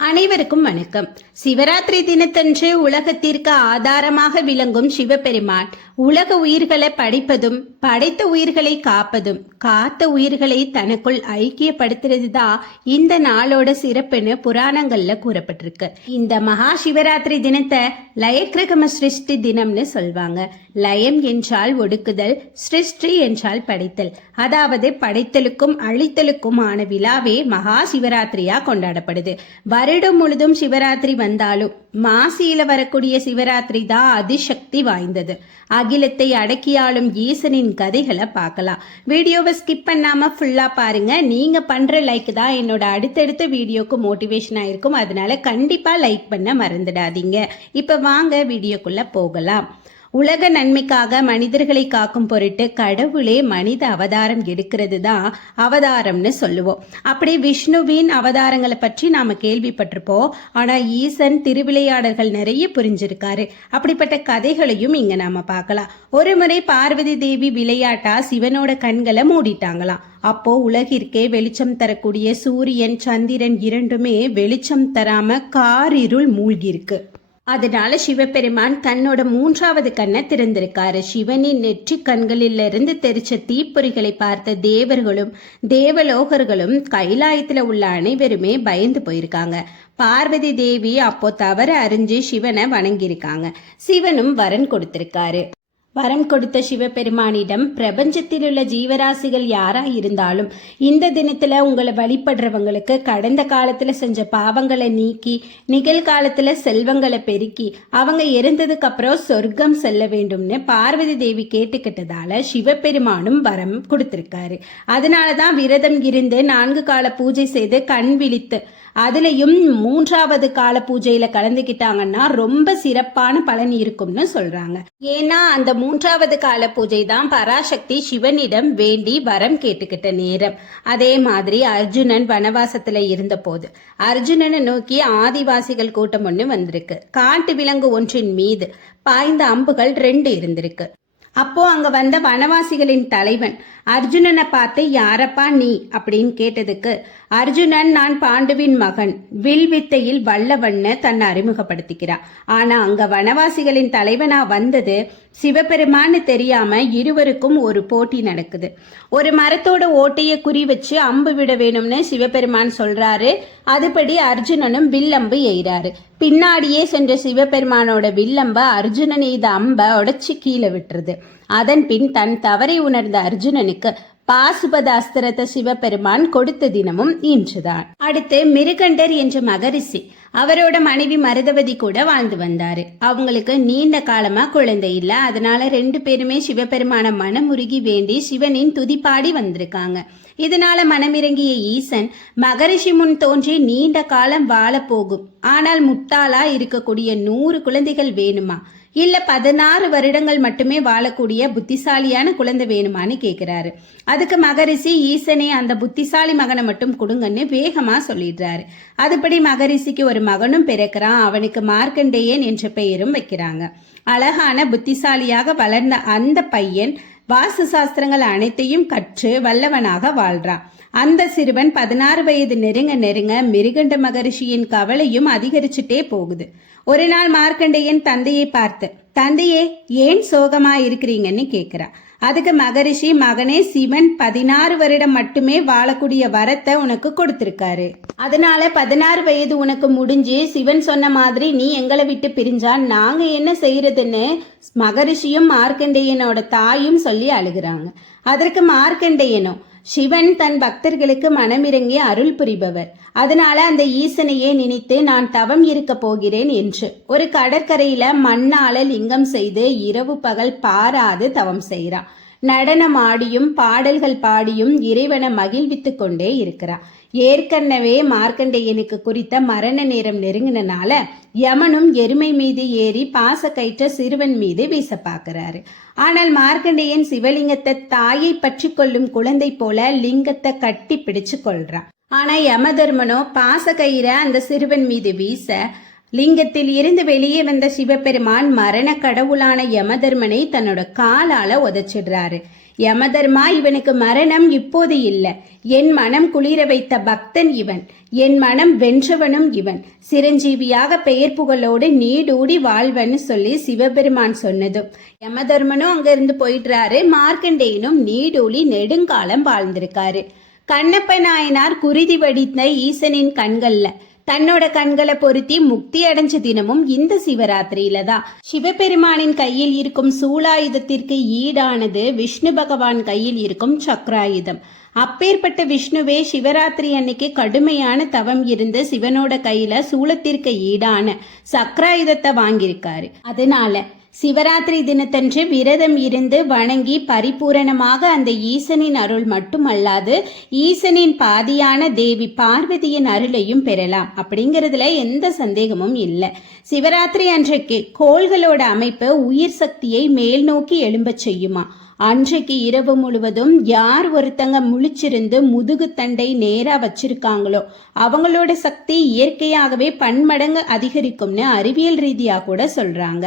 அனைவருக்கும் வணக்கம். சிவராத்திரி தினத்தன்று உலகத்திற்கு ஆதாரமாக விளங்கும் சிவபெருமான் உலக உயிர்களை படிப்பதும் படைத்த உயிர்களை காப்பதும் காத்த உயிர்களை தனக்குள் ஐக்கியப்படுத்துறது தான் இந்த நாளோட சிறப்புன்னு புராணங்கள்ல கூறப்பட்டிருக்கு. இந்த மகா சிவராத்திரி தினத்தை லயக்கிரகம சிருஷ்டி தினம்னு சொல்வாங்க. லயம் என்றால் ஒடுக்குதல் சிருஷ்டி என்றால் படைத்தல். அதாவது படைத்தலுக்கும் அழித்தலுக்குமான விழாவே மகா சிவராத்திரியா கொண்டாடப்படுது. வருடம் முழுதும் சிவராத்திரி வந்தாலும் மாசியில வரக்கூடிய சிவராத்திரி தான் அதிசக்தி வாய்ந்தது. அகிலத்தை அடக்கியாளும் ஈசனின் கதைகளை பார்க்கலாம். வீடியோவை ஸ்கிப் பண்ணாம ஃபுல்லா பாருங்க. நீங்க பண்ற லைக் தான் என்னோட அடுத்தடுத்த வீடியோக்கு மோட்டிவேஷனா இருக்கும். அதனால கண்டிப்பா லைக் பண்ண மறந்துடாதீங்க. இப்ப வாங்க வீடியோக்குள்ள போகலாம். உலக நன்மைக்காக மனிதர்களை காக்கும் பொருட்டு கடவுளே மனித அவதாரம் எடுக்கிறது தான் அவதாரம்னு சொல்லுவோம். அப்படி விஷ்ணுவின் அவதாரங்களை பற்றி நாம கேள்விப்பட்டிருப்போம். ஆனா ஈசன் திருவிளையாடல்கள் நிறைய புரிஞ்சிருக்காரு. அப்படிப்பட்ட கதைகளையும் இங்க நாம பார்க்கலாம். ஒரு முறை பார்வதி தேவி விளையாட்டா சிவனோட கண்களை மூடிட்டாங்களாம். அப்போ உலகிற்கே வெளிச்சம் தரக்கூடிய சூரியன் சந்திரன் இரண்டுமே வெளிச்சம் தராம காரிருள் மூழ்கியிருக்கு. அதனால சிவபெருமான் தன்னோட மூன்றாவது கண்ணை திறந்திருக்காரு. சிவனின் நெற்றி கண்களிலிருந்து தெரிச்ச தீப்பொறிகளை பார்த்த தேவர்களும் தேவலோகர்களும் கைலாயத்துல உள்ள அனைவருமே பயந்து போயிருக்காங்க. பார்வதி தேவி அப்போ தவற அறிஞ்சு சிவனை வணங்கியிருக்காங்க. சிவனும் வரன் கொடுத்திருக்காரு. வரம் கொடுத்த சிவபெருமானிடம் பிரபஞ்சத்தில் உள்ள ஜீவராசிகள் யாரா இருந்தாலும் இந்த தினத்துல உங்களை வழிபடுறவங்களுக்கு கடந்த காலத்துல செஞ்ச பாவங்களை நீக்கி நிகழ்காலத்துல செல்வங்களை பெருக்கி அவங்க இறந்ததுக்கு அப்புறம் சொர்க்கம் செல்ல வேண்டும்னு பார்வதி தேவி கேட்டுக்கிட்டதால சிவபெருமானும் வரம் கொடுத்திருக்காரு. அதனாலதான் விரதம் இருந்து நான்கு கால பூஜை செய்து கண் விழித்து அதுலயும் மூன்றாவது கால பூஜையில கலந்துக்கிட்டாங்கன்னா ரொம்ப சிறப்பான பலன் இருக்கும்னு சொல்றாங்க. ஏன்னா அந்த மூன்றாவது கால பூஜை தான் பராசக்தி சிவனிடம் வேண்டி வரம் கேட்டுக்கிட்ட நேரம். அதே மாதிரி அர்ஜுனன் வனவாசத்துல இருந்த போது அர்ஜுனனை நோக்கி ஆதிவாசிகள் கூட்டம் ஒன்று வந்திருக்கு. காட்டு விலங்கு ஒன்றின் மீது பாய்ந்த அம்புகள் ரெண்டு இருந்திருக்கு. அப்போ அங்க வந்த வனவாசிகளின் தலைவன் அர்ஜுனனை பார்த்து யாரப்பா நீ? அப்படின்னு கேட்டதுக்கு அர்ஜுனன் நான் பாண்டுவின் மகன். வில் வித்தையில் வல்லவன்னு தன்னை அறிமுகப்படுத்திக்கிறான் ஆனா அங்க வனவாசிகளின் தலைவனா வந்தது சிவபெருமான்னு தெரியாம இருவருக்கும் ஒரு போட்டி நடக்குது. ஒரு மரத்தோட ஓட்டைய குறி வச்சு அம்பு விட வேணும்னு சிவபெருமான் சொல்றாரு. அதுபடி அர்ஜுனனும் வில்லம்பு எய்றாரு. பின்னாடியே சென்ற சிவபெருமானோட வில்லம்ப அர்ஜுனன் எய்த அம்ப உடச்சி கீழே விட்டுருது. அதன் பின் தன் தவறை உணர்ந்த அர்ஜுனனுக்கு பாசுபத அஸ்திரத்தை சிவபெருமான் கொடுத்த தினமும் இன்றுதான். அடுத்து மிருகண்டர் என்ற மகரிஷி அவரோட மனைவி மருதவதி கூட வாழ்ந்து வந்தாரு. அவங்களுக்கு நீண்ட காலமா குழந்தை இல்ல. அதனால ரெண்டு பேருமே சிவபெருமான மனமுருகி வேண்டி சிவனின் துதிப்பாடி வந்திருக்காங்க. இதனால மனமிறங்கிய ஈசன் மகரிஷி முன் தோன்றி நீண்ட காலம் வாழ போகும். ஆனால் முட்டாளா இருக்கக்கூடிய நூறு குழந்தைகள் வேணுமா? இல்ல பதினாறு வருடங்கள் மட்டுமே வாழக்கூடிய புத்திசாலியான குழந்தை வேணுமான்னு கேக்குறாரு. அதுக்கு மகரிஷி ஈசனே அந்த புத்திசாலி மகனை மட்டும் கொடுங்கன்னு வேகமா சொல்லிடுறாரு. அதுபடி மகரிஷிக்கு ஒரு மகனும் பிறக்கிறான். அவனுக்கு மார்க்கண்டேயன் என்ற பெயரும் வைக்கிறாங்க. அழகான புத்திசாலியாக வளர்ந்த அந்த பையன் வாஸ்து சாஸ்திரங்கள் அனைத்தையும் கற்று வல்லவனாக வாழ்றான். அந்த சிறுவன் பதினாறு வயது நெருங்க நெருங்க மிருகண்ட மகரிஷியின் கவலையும் அதிகரிச்சுட்டே போகுது. ஒரு நாள் மார்க்கண்டேயன் தந்தையை பார்த்து தந்தையே ஏன் சோகமா இருக்கிறீங்கன்னு கேக்குறா. அதுக்கு மகரிஷி மகனே சிவன் பதினாறு வருடம் மட்டுமே வாழக்கூடிய வரத்தை உனக்கு கொடுத்திருக்காரு. அதனால பதினாறு வயது உனக்கு முடிஞ்சு சிவன் சொன்ன மாதிரி நீ எங்களை விட்டு பிரிஞ்சா நாங்க என்ன செய்யறதுன்னு மகரிஷியும் மார்க்கண்டேயனோட தாயும் சொல்லி அழுகிறாங்க. அதற்கு மார்க்கண்டேயனும் சிவன் தன் பக்தர்களுக்கு மனமிறங்கி அருள் புரிபவர். அதனால அந்த ஈசனையே நினைத்து நான் தவம் இருக்க போகிறேன் என்று. ஒரு கடற்கரையில மண்ணால லிங்கம் செய்து இரவு பகல் பாராது தவம் செய்கிறான் நடனம் ஆடியும் பாடல்கள் பாடியும் இறைவனை மகிழ்வித்து கொண்டே இருக்கிறான் ஏற்கனவே மார்க்கண்டேயனுக்கு குறித்த மரண நேரம் நெருங்கினால யமனும் எருமை மீது ஏறி பாச கயிற்ற சிறுவன் மீது வீச பார்க்கிறாரு. ஆனால் மார்க்கண்டேயன் சிவலிங்கத்தை தாயை பற்றி கொள்ளும் குழந்தை போல லிங்கத்தை கட்டி பிடிச்சு கொள்றான். ஆனா யமதர்மனோ பாச கயிறை அந்த சிறுவன் மீது வீச லிங்கத்தில் இருந்து வெளியே வந்த சிவபெருமான் மரண கடவுளான யமதர்மனை தன்னோட காலால உதைச்சிடுறாரு. யமதர்மா இவனுக்கு மரணம் இப்போது இல்லை. என் மனம் குளிர வைத்த பக்தன் இவன். என் மனம் வென்றவனும் இவன். சிரஞ்சீவியாக பெயர் புகழோடு நீடூடி வாழ்வன்னு சொல்லி சிவபெருமான் சொன்னதும் யமதர்மனும் அங்கிருந்து போயிடுறாரு. மார்க்கண்டேயனும் நீடூழி நெடுங்காலம் வாழ்ந்திருக்காரு. கண்ணப்ப நாயனார் குருதி வடித்த ஈசனின் கண்கள்ல தன்னோட கண்களை பொருத்தி முக்தி அடைஞ்ச தினமும் இந்த சிவராத்திரியில தான். சிவபெருமானின் கையில் இருக்கும் சூலாயுதத்திற்கு ஈடானது விஷ்ணு பகவான் கையில் இருக்கும் சக்ராயுதம் அப்பேற்பட்ட விஷ்ணுவே சிவராத்திரி அன்னைக்கு கடுமையான தவம் இருந்து சிவனோட கையில சூலத்திற்கு ஈடான சக்ராயுதத்தை வாங்கியிருக்காரு. அதனால சிவராத்திரி தினத்தன்று விரதம் இருந்து வணங்கி பரிபூரணமாக அந்த ஈசனின் அருள் மட்டுமல்லாது ஈசனின் பாதியான தேவி பார்வதியின் அருளையும் பெறலாம். அப்படிங்கிறதுல எந்த சந்தேகமும் இல்லை. சிவராத்திரி அன்றைக்கு கோள்களோட அமைப்பு உயிர் சக்தியை மேல் நோக்கி எழும்பச் செய்யுமா? அன்றைக்கு இரவு முழுவதும் யார் ஒருத்தங்க முழிச்சிருந்து முதுகு தண்டை நேரா வச்சிருக்காங்களோ அவங்களோட சக்தி இயற்கையாகவே பன்மடங்கு அதிகரிக்கும்னு அறிவியல் ரீதியாக கூட சொல்றாங்க.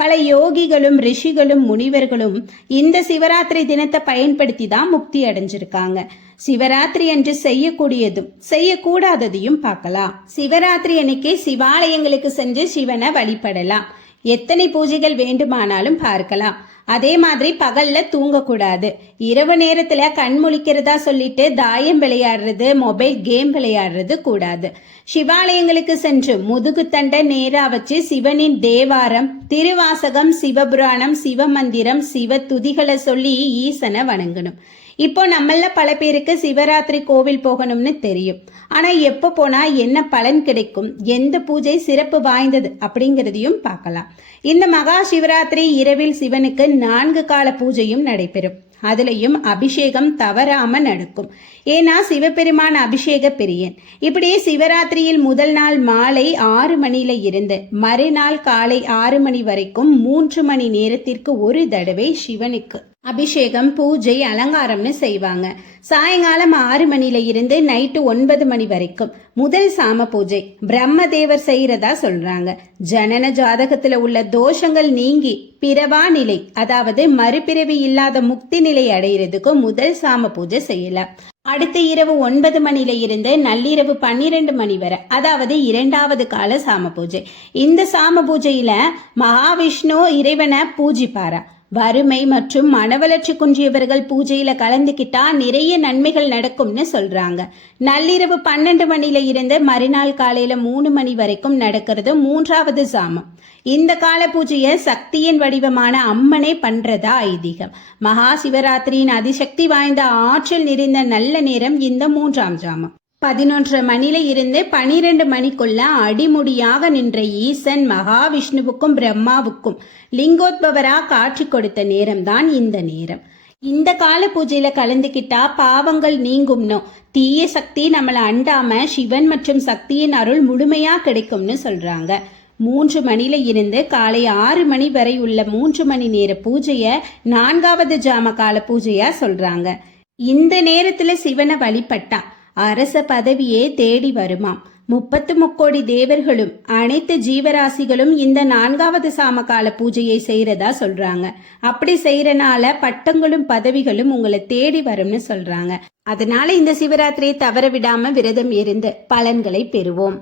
பல யோகிகளும் ரிஷிகளும் முனிவர்களும் இந்த சிவராத்திரி தினத்தை பயன்படுத்தி தான் முக்தி அடைஞ்சிருக்காங்க. சிவராத்திரி அன்று செய்யக்கூடியதும் செய்யக்கூடாததையும் பார்க்கலாம். சிவராத்திரி அன்னைக்கு சிவாலயங்களுக்கு சென்று சிவனை வழிபடலாம். எத்தனை பூஜைகள் வேண்டுமானாலும் பார்க்கலாம். அதே மாதிரி பகல்ல தூங்கக்கூடாது. இரவு நேரத்துல கண் முழிக்கிறதா சொல்லிட்டு தாயம் விளையாடுறது மொபைல் கேம் விளையாடுறது கூடாது. சிவாலயங்களுக்கு சென்று முதுகு தண்டை நேரா வச்சு சிவனின் தேவாரம் திருவாசகம் சிவபுராணம் சிவமந்திரம் சிவ துதிகளை சொல்லி ஈசனை வணங்கணும். இப்போ நம்மள பல பேருக்கு சிவராத்திரி கோவில் போகணும்னு தெரியும். ஆனா எப்போ போனா என்ன பலன் கிடைக்கும்? எந்த பூஜை சிறப்பு வாய்ந்தது? அப்படிங்கிறதையும் பார்க்கலாம். இந்த மகா சிவராத்திரி இரவில் சிவனுக்கு நான்கு கால பூஜையும் நடைபெறும். அதுலயும் அபிஷேகம் தவறாம நடக்கும். ஏன்னா சிவபெருமான் அபிஷேக பெரியன். இப்படியே சிவராத்திரியில் முதல் நாள் மாலை ஆறு மணியில இருந்து மறுநாள் காலை ஆறு மணி வரைக்கும் மூன்று மணி நேரத்திற்கு ஒரு தடவை சிவனுக்கு அபிஷேகம் பூஜை அலங்காரம்னு செய்வாங்க. சாயங்காலம் ஆறு மணில இருந்து நைட்டு ஒன்பது மணி வரைக்கும் முதல் சாம பூஜை பிரம்மதேவர் செய்யறதா சொல்றாங்க. ஜனன ஜாதகத்துல உள்ள தோஷங்கள் நீங்கி பிறவா நிலை அதாவது மறுபிறவி இல்லாத முக்தி நிலை அடையிறதுக்கு முதல் சாம பூஜை செய்யலாம். அடுத்த இரவு ஒன்பது மணில இருந்து நள்ளிரவு பன்னிரண்டு மணி வரை அதாவது இரண்டாவது கால சாம பூஜை. இந்த சாம பூஜையில மகாவிஷ்ணு இறைவனை பூஜிப்பாரா? வறுமை மற்றும் மனவளர்ச்சி குன்றியவர்கள் பூஜையில கலந்துக்கிட்டா நிறைய நன்மைகள் நடக்கும்னு சொல்றாங்க. நள்ளிரவு பன்னெண்டு மணில இருந்து மறுநாள் காலையில மூணு மணி வரைக்கும் நடக்கிறது மூன்றாவது சாமம். இந்த கால பூஜையை சக்தியின் வடிவமான அம்மனே பண்றதா ஐதீகம். மகா சிவராத்திரியின் அதிசக்தி வாய்ந்த ஆற்றல் நிறைந்த நல்ல நேரம் இந்த மூன்றாம் ஜாமம் பதினொன்றரை மணில இருந்து பனிரெண்டு மணிக்குள்ள அடிமுடியாக நின்ற ஈசன் மகாவிஷ்ணுவுக்கும் பிரம்மாவுக்கும் லிங்கோத்பவரா காட்சி கொடுத்த நேரம்தான் இந்த நேரம். இந்த கால பூஜையில கலந்துக்கிட்டா பாவங்கள் நீங்கும்னோ? தீய சக்தி நம்மளை அண்டாம சிவன் மற்றும் சக்தியின் அருள் முழுமையா கிடைக்கும்னு சொல்றாங்க. மூன்று மணில இருந்து காலை ஆறு மணி வரை உள்ள மூன்று மணி நேர பூஜைய நான்காவது ஜாம கால பூஜையா சொல்றாங்க. இந்த நேரத்துல சிவனை வழிபட்டா அரச பதவியே தேடி வருமாம். முப்பத்து முக்கோடி தேவர்களும் அனைத்து ஜீவராசிகளும் இந்த நான்காவது சாமகால பூஜையை செய்யறதா சொல்றாங்க. அப்படி செய்யறனால பட்டங்களும் பதவிகளும் உங்களை தேடி வரும்னு சொல்றாங்க. அதனால இந்த சிவராத்திரியை தவற விடாம விரதம் இருந்து பலன்களை பெறுவோம்.